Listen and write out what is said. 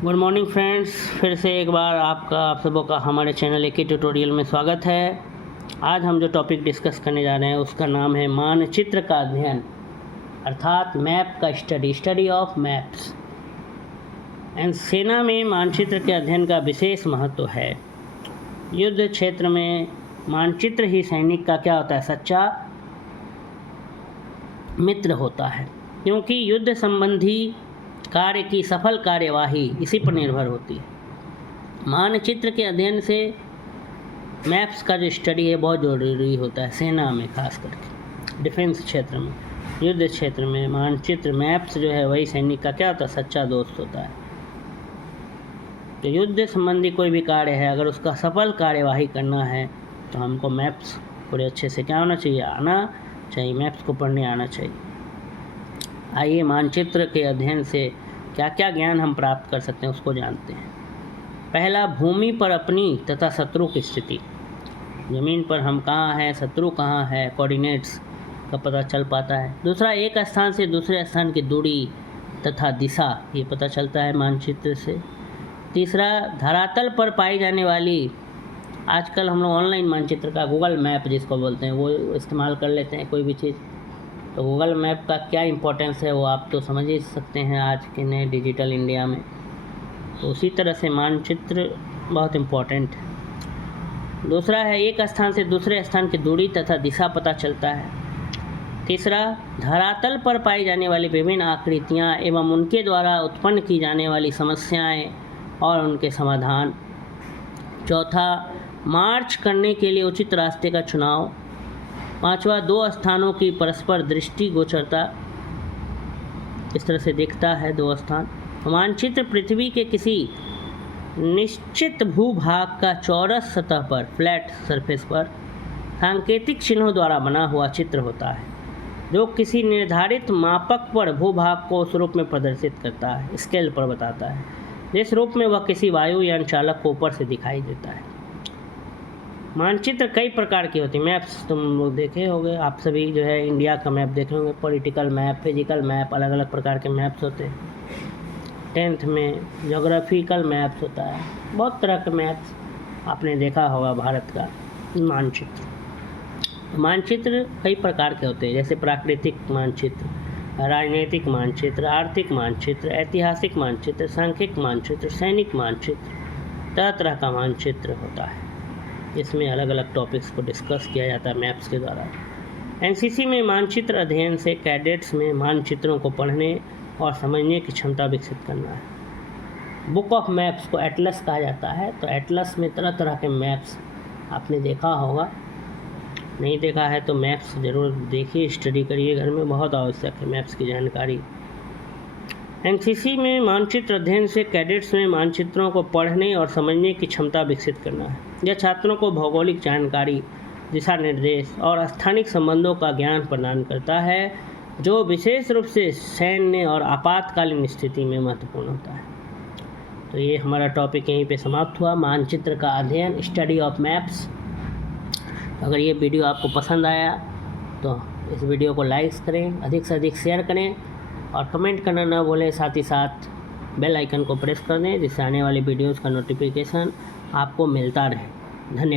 Good morning friends, फिर से एक बार आप सबों का हमारे चैनल एक ही ट्यूटोरियल में स्वागत है। आज हम जो टॉपिक डिस्कस करने जा रहे हैं उसका नाम है मानचित्र का अध्ययन, अर्थात मैप का स्टडी ऑफ मैप्स। एंड सेना में मानचित्र के अध्ययन का विशेष महत्व है। युद्ध क्षेत्र में मानचित्र ही सैनिक का क्या होता है, सच्चा मित्र होता है, क्योंकि युद्ध संबंधी कार्य की सफल कार्यवाही इसी पर निर्भर होती है। मानचित्र के अध्ययन से मैप्स का जो स्टडी है बहुत ज़रूरी होता है सेना में, खास करके डिफेंस क्षेत्र में, युद्ध क्षेत्र में मानचित्र मैप्स जो है वही सैनिक का क्या होता है, सच्चा दोस्त होता है। तो युद्ध संबंधी कोई भी कार्य है, अगर उसका सफल कार्यवाही करना है तो हमको मैप्स थोड़े अच्छे से क्या होना चाहिए, आना चाहिए, मैप्स को पढ़ने आना चाहिए। आइए मानचित्र के अध्ययन से क्या क्या ज्ञान हम प्राप्त कर सकते हैं उसको जानते हैं। पहला, भूमि पर अपनी तथा शत्रु की स्थिति। ज़मीन पर हम कहाँ हैं, शत्रु कहाँ है, कोऑर्डिनेट्स का पता चल पाता है। दूसरा, एक स्थान से दूसरे स्थान की दूरी तथा दिशा, ये पता चलता है मानचित्र से। तीसरा, धरातल पर पाई जाने वाली, आजकल हम लोग ऑनलाइन मानचित्र का गूगल मैप जिसको बोलते हैं वो इस्तेमाल कर लेते हैं कोई भी चीज़। तो गूगल मैप का क्या इम्पोर्टेंस है वो आप तो समझ ही सकते हैं आज के नए डिजिटल इंडिया में। तो उसी तरह से मानचित्र बहुत इम्पोर्टेंट है। दूसरा है, एक स्थान से दूसरे स्थान की दूरी तथा दिशा पता चलता है। तीसरा, धरातल पर पाई जाने वाली विभिन्न आकृतियाँ एवं उनके द्वारा उत्पन्न की जाने वाली समस्याएं और उनके समाधान। चौथा, मार्च करने के लिए उचित रास्ते का चुनाव। पांचवा, दो स्थानों की परस्पर दृष्टिगोचरता, इस तरह से दिखता है दो स्थान। मानचित्र पृथ्वी के किसी निश्चित भूभाग का चौरस सतह पर, फ्लैट सरफेस पर सांकेतिक चिन्हों द्वारा बना हुआ चित्र होता है, जो किसी निर्धारित मापक पर भूभाग को उस रूप में प्रदर्शित करता है, स्केल पर बताता है, जिस रूप में वह किसी वायुयान चालक को ऊपर से दिखाई देता है। मानचित्र कई प्रकार की होती है। मैप्स तुम लोग देखे होंगे, आप सभी जो है इंडिया का मैप देखे होंगे, पॉलिटिकल मैप, फिजिकल मैप, अलग अलग प्रकार के मैप्स होते हैं। 10th में ज्योग्राफिकल मैप्स होता है, बहुत तरह के मैप्स आपने देखा होगा भारत का मानचित्र। मानचित्र कई प्रकार के होते हैं, जैसे प्राकृतिक मानचित्र, राजनीतिक मानचित्र, आर्थिक मानचित्र, ऐतिहासिक मानचित्र, सांख्यिक मानचित्र, सैनिक मानचित्र, तरह तरह का मानचित्र होता है। इसमें अलग अलग टॉपिक्स को डिस्कस किया जाता है मैप्स के द्वारा। एनसीसी में मानचित्र अध्ययन से कैडेट्स में मानचित्रों को पढ़ने और समझने की क्षमता विकसित करना है। बुक ऑफ मैप्स को एटलस कहा जाता है। तो एटलस में तरह तरह के मैप्स आपने देखा होगा, नहीं देखा है तो मैप्स ज़रूर देखिए, स्टडी करिए घर में, बहुत आवश्यक है मैप्स की जानकारी। एनसीसी में मानचित्र अध्ययन से कैडेट्स में मानचित्रों को पढ़ने और समझने की क्षमता विकसित करना है। यह छात्रों को भौगोलिक जानकारी, दिशा निर्देश और स्थानिक संबंधों का ज्ञान प्रदान करता है, जो विशेष रूप से सैन्य और आपातकालीन स्थिति में महत्वपूर्ण होता है। तो ये हमारा टॉपिक यहीं पे समाप्त हुआ, मानचित्र का अध्ययन, स्टडी ऑफ मैप्स। अगर ये वीडियो आपको पसंद आया तो इस वीडियो को लाइक करें, अधिक से अधिक शेयर करें और कमेंट करना ना भूलें। साथ ही साथ बेल आइकन को प्रेस कर दें, जिससे आने वाली वीडियोज़ का नोटिफिकेशन आपको मिलता रहे। धन्यवाद।